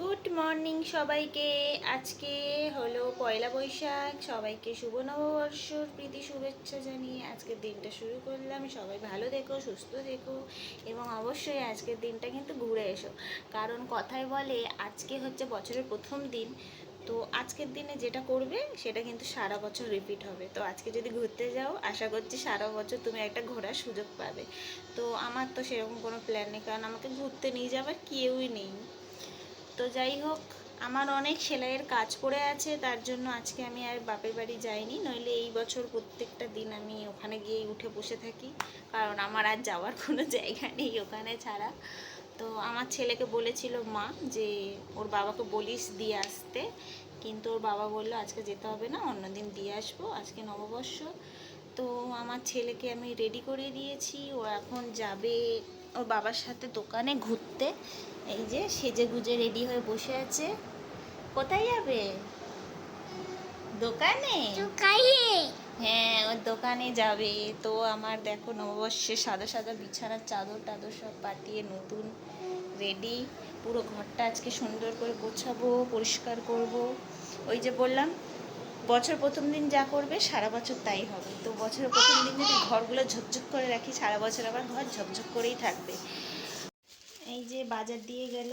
Good morning সবাইকে। আজকে হলো পয়লা বৈশাখ। সবাইকে শুভ নববর্ষর প্রীতি শুভেচ্ছা জানিয়ে আজকের দিনটা শুরু করলাম। সবাই ভালো থেকো, সুস্থ থেকো এবং অবশ্যই আজকের দিনটা কিন্তু ঘুরে এসো, কারণ কথায় বলে আজকে হচ্ছে বছরের প্রথম দিন। তো আজকের দিনে যেটা করবে সেটা কিন্তু সারা বছর রিপিট হবে। তো আজকে যদি ঘুরতে যাও, আশা করছি সারা বছর তুমি একটা ঘোরার সুযোগ পাবে। তো আমার তো সেরকম কোনো প্ল্যান নেই, কারণ আমাকে ঘুরতে নিয়ে যাওয়ার কেউই নেই। তো যাই হোক, আমার অনেক সেলাইয়ের কাজ পড়ে আছে, তার জন্য আজকে আমি আর বাপের বাড়ি যাইনি। নইলে এই বছর প্রত্যেকটা দিন আমি ওখানে গিয়েই উঠে বসে থাকি, কারণ আমার আর যাওয়ার কোনো জায়গা নেই ওখানে ছাড়া। তো আমার ছেলেকে বলেছিল মা যে ওর বাবাকে বলিস দিয়ে আসতে, কিন্তু ওর বাবা বললো আজকে যেতে হবে না, অন্যদিন দিয়ে আসবো, আজকে নববর্ষ। তো আমার ছেলেকে আমি রেডি করে দিয়েছি, ও এখন যাবে ওর বাবার সাথে দোকানে ঘুরতে। এই যে সেজে গুজে রেডি হয়ে বসে আছে। কোথায় যাবে? দোকানে। হ্যাঁ, ওর দোকানে যাবে। তো আমার দেখো নববর্ষে সাদা সাদা বিছানার চাদর টাদর সব পাতিয়ে নতুন রেডি। পুরো ঘরটা আজকে সুন্দর করে গোছাবো, পরিষ্কার করব। ওই যে বললাম, বছর প্রথম দিন যা করবে সারা বছর তাই হবে। তো বছরের প্রথম দিন যদি ঘরগুলো ঝকঝক করে রাখি, সারা বছর আবার ঘর ঝকঝক করেই থাকবে। এই যে বাজার দিয়ে গেল,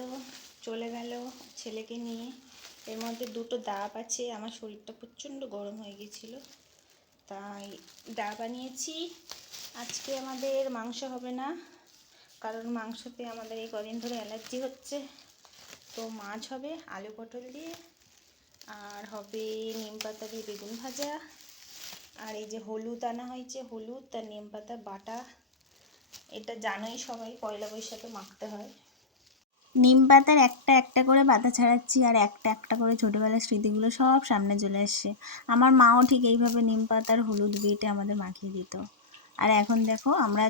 চলে গেল ছেলেকে নিয়ে। এর মধ্যে দুটো ডাব আছে, আমার শরীরটা প্রচণ্ড গরম হয়ে গেছিলো, তাই ডাব বানিয়েছি। আজকে আমাদের মাংস হবে না, কারণ মাংসতে আমাদের এই কদিন ধরে অ্যালার্জি হচ্ছে। তো মাছ হবে আলু পটল দিয়ে, আর হবে নিম পাতা দিয়ে বেগুন ভাজা, আর এই যে হলুদ আনা হয়েছে, হলুদ আর নিম পাতা বাটা। এটা জানোই সবাই, পয়লা বৈশাখে মাখতে হয়। নিম পাতার একটা একটা করে পাতা ছাড়াচ্ছি, আর একটা একটা করে ছোটোবেলার স্মৃতিগুলো সব সামনে চলে আসছে। আমার মাও ঠিক এইভাবে নিম পাতার হলুদ বেটে আমাদের মাখিয়ে দিত। আর এখন দেখো আমরা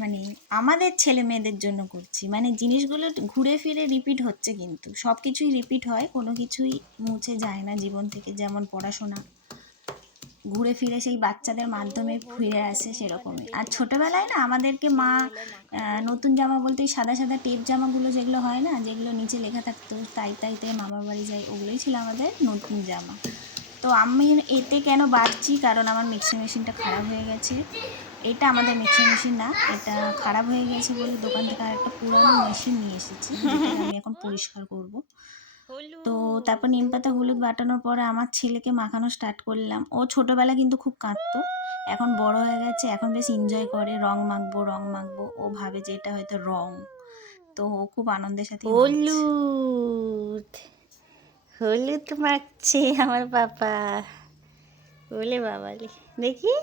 মানে আমাদের ছেলে মেয়েদের জন্য করছি, মানে জিনিসগুলো ঘুরে ফিরে রিপিট হচ্ছে, কিন্তু সব কিছুই রিপিট হয়, কোনো কিছুই মুছে যায় না জীবন থেকে। যেমন পড়াশোনা ঘুরে ফিরে সেই বাচ্চাদের মাধ্যমে ফিরে আসে, সেরকমই। আর ছোটোবেলায় না আমাদেরকে মা নতুন জামা বলতে সাদা সাদা টেপ জামাগুলো যেগুলো হয় না, যেগুলো নিচে লেখা থাকতো তাই তাই তাই মামার বাড়ি যাই, ওগুলোই ছিল আমাদের নতুন জামা। তো আমি এতে কেন বাড়ছি, কারণ আমার মিক্সি মেশিনটা খারাপ হয়ে গেছে। এটা আমাদের মিক্সি মেশিন না, এটা খারাপ হয়ে গেছে বলে দোকান থেকে আর একটা পুরানো মেশিন নিয়ে এসেছি, যেটাকে আমি এখন পরিষ্কার করব। তো তারপর নিম পাতা হলুদ বাটানোর পরে আমার ছেলেকে মাখানো স্টার্ট করলাম। ও ছোটোবেলা কিন্তু খুব কাঁদতো, এখন বড় হয়ে গেছে, এখন বেশ এনজয় করে। রং মাখবো রং মাখবো, ও ভাবে যে এটা হয়তো রং, তো ও খুব আনন্দের সাথে হলুদ হলুদ মাখছে আমার বাবা। বলে বাবালি দেখি,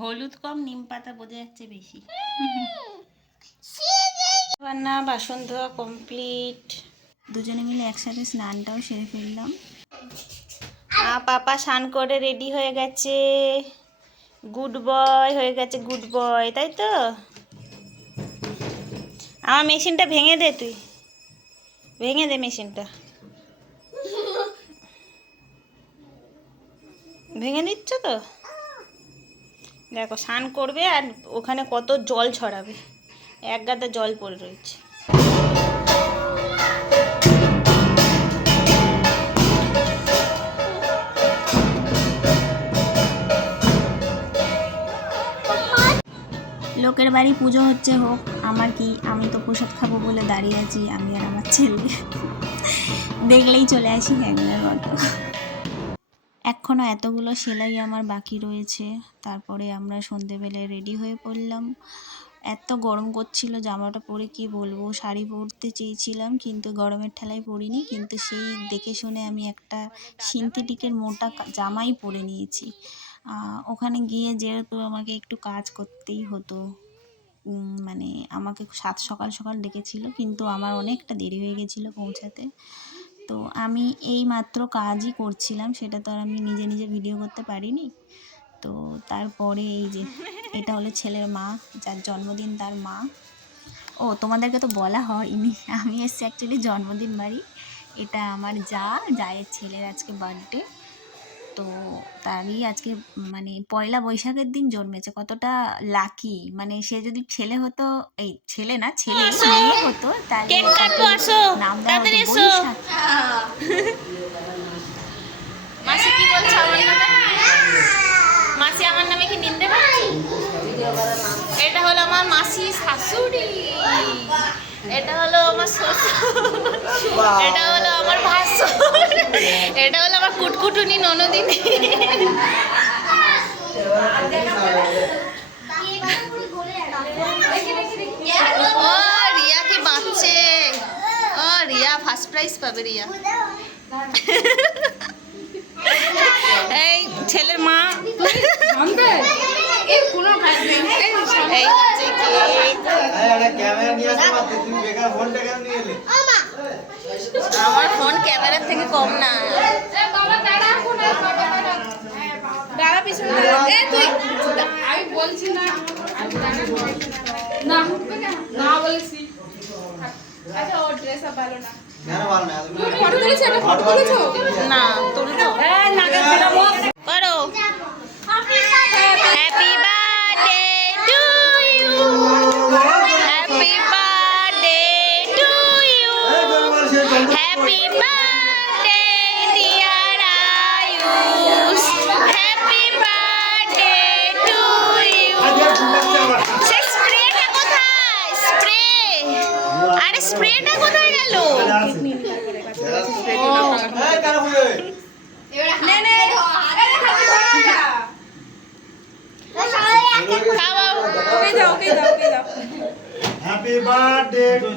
হলুদ কম নিম পাতা বোঝা যাচ্ছে বেশি। রান্না বাসন ধোয়া কমপ্লিট, দুজনে মিলে একসাথে স্নানটাও সেরে ফেললাম। পাপা স্নান করে রেডি হয়ে গেছে, গুড বয় হয়ে গেছে, গুড বয়, তাই তো। আমার মেশিনটা ভেঙে দে, তুই ভেঙে দে মেশিনটা, ভেঙে দিচ্ছ তো। দেখো স্নান করবে আর ওখানে কত জল ছড়াবে, এক গাদা জল পড়ে রয়েছে। লোকের বাড়ি পুজো হচ্ছে, হোক, আমার কি, আমি তো প্রসাদ খাবো বলে দাঁড়িয়ে আছি, আমি আর আমার ছেলে। দেখলেই চলে আসি হ্যাংলার মতো। এখনও এতগুলো সেলাই আমার বাকি রয়েছে। তারপরে আমরা সন্ধেবেলায় রেডি হয়ে পড়লাম। এত গরম করছিল, জামাটা পরে কি বলবো, শাড়ি পরতে চেয়েছিলাম কিন্তু গরমের ঠেলায় পরিনি, কিন্তু সেই দেখে শুনে আমি একটা সিনথেটিকের মোটা জামাই পরে নিয়েছি। ওখানে গিয়ে যেহেতু আমাকে একটু কাজ করতেই হতো, মানে আমাকে সকাল সকাল ডেকেছিল, কিন্তু আমার অনেকটা দেরি হয়ে গেছিলো পৌঁছাতে। তো আমি এই মাত্র কাজই করছিলাম, সেটা তো আর আমি নিজে নিজে ভিডিও করতে পারিনি। তো তারপরে এই যে এটা হলো ছেলের মা, যার জন্মদিন তার মা। ও তোমাদেরকে তো বলা হয়নি, আমি এসছি অ্যাকচুয়ালি জন্মদিন বাড়ি। এটা আমার জায়ের ছেলের আজকে বার্থডে। তো তারই আজকে মানে পয়লা বৈশাখের দিন জন্মেছে, কতটা লাকি। মানে সে যদি ছেলে হতো, এই ছেলে না ছেলে মেয়ে হতো তাহলে নাম দেওয়া হতো বৈশাখ। মাসি কি বলছো আমার নামে? মাসি আমার নামে কি নিন্দে পাচ্ছে? এটা হলো আমার মাসি শাশুড়ি, এটা হলো আমার শ্বশুর, এটা হলো আমার ভাসুর, এটা হলো আমার কুটকুটুনি ননদিনী। ও রিয়া কি বাঁচছে, ও রিয়া ফার্স্ট প্রাইজ পাবে রিয়া। এই ছেলের মা এই হচ্ছে আমার ফোন ক্যামেরার থেকে কম না। আমি বলছি না না না বলেছি। আচ্ছা ও ড্রেস আপ ভালো না। ফটো তুলেছো, একটা ফটো তুলেছো? না তুলবো করো। Happy birthday to you, happy birthday to you, happy birthday dear Ayush, happy birthday to you. সে স্প্রেটা কোথায়? স্প্রে, আরে স্প্রেটা কোথায় গেল? হ্যাপি বার্থডে টু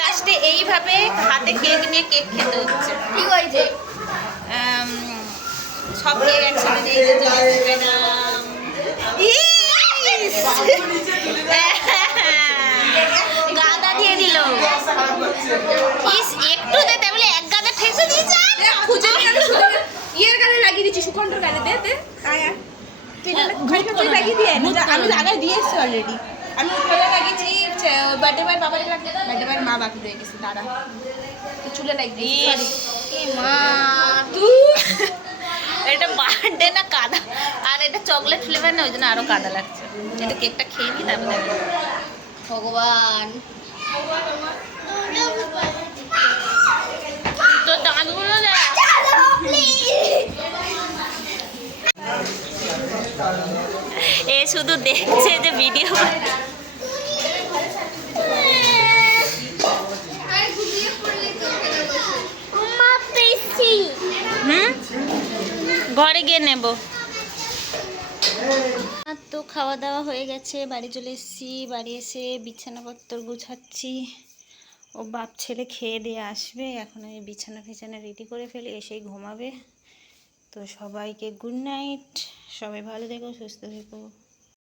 লাস্টে এইভাবে হাতে কেক নিয়ে কেক খেতে হচ্ছে। ঠিক হয়েছে, সব কেক একসাথে দিয়ে দিতে হচ্ছে। গাদা দিয়ে দিল, ইস একটু দে, তাই বলে এক গাদা ঠেসে দিয়েছে। খুঁজে ইয়ের গালে লাগিয়ে দিচ্ছি, সুকন্ঠর গালে দে দে আয়া লাগিয়ে দিয়ে আমি লাগাই দিয়েছি অলরেডি। আমি ওখানে লাগিয়েছি বার্থডে বয় বাবার বার্থডে বয়ের মা বাকি রয়ে গেছে, দাঁড়া চুলে লাগিয়ে মা তুই এটা বার্থডে না কাদা, আর এটা চকলেট ফ্লেভার না, ওই জন্য আরো কাদা লাগছে। এটা কেকটা খেয়ে নি তারপরে ভগবান। তো দাঁতগুলো দেখ, এ শুধু দেখছে যে ভিডিও। ঘরে গিয়ে নেব। তো খাওয়া দাওয়া হয়ে গেছে, বাড়ি চলে এসেছি। বাড়ি এসে বিছানাপত্র গুছাচ্ছি। ও বাপ ছেলে খেয়ে দিয়ে আসবে, এখন আমি বিছানা ফিছানা রেডি করে ফেলে এসেই ঘুমাবে। তো সবাইকে গুড নাইট, সবাই ভালো থেকো, সুস্থ থেকো।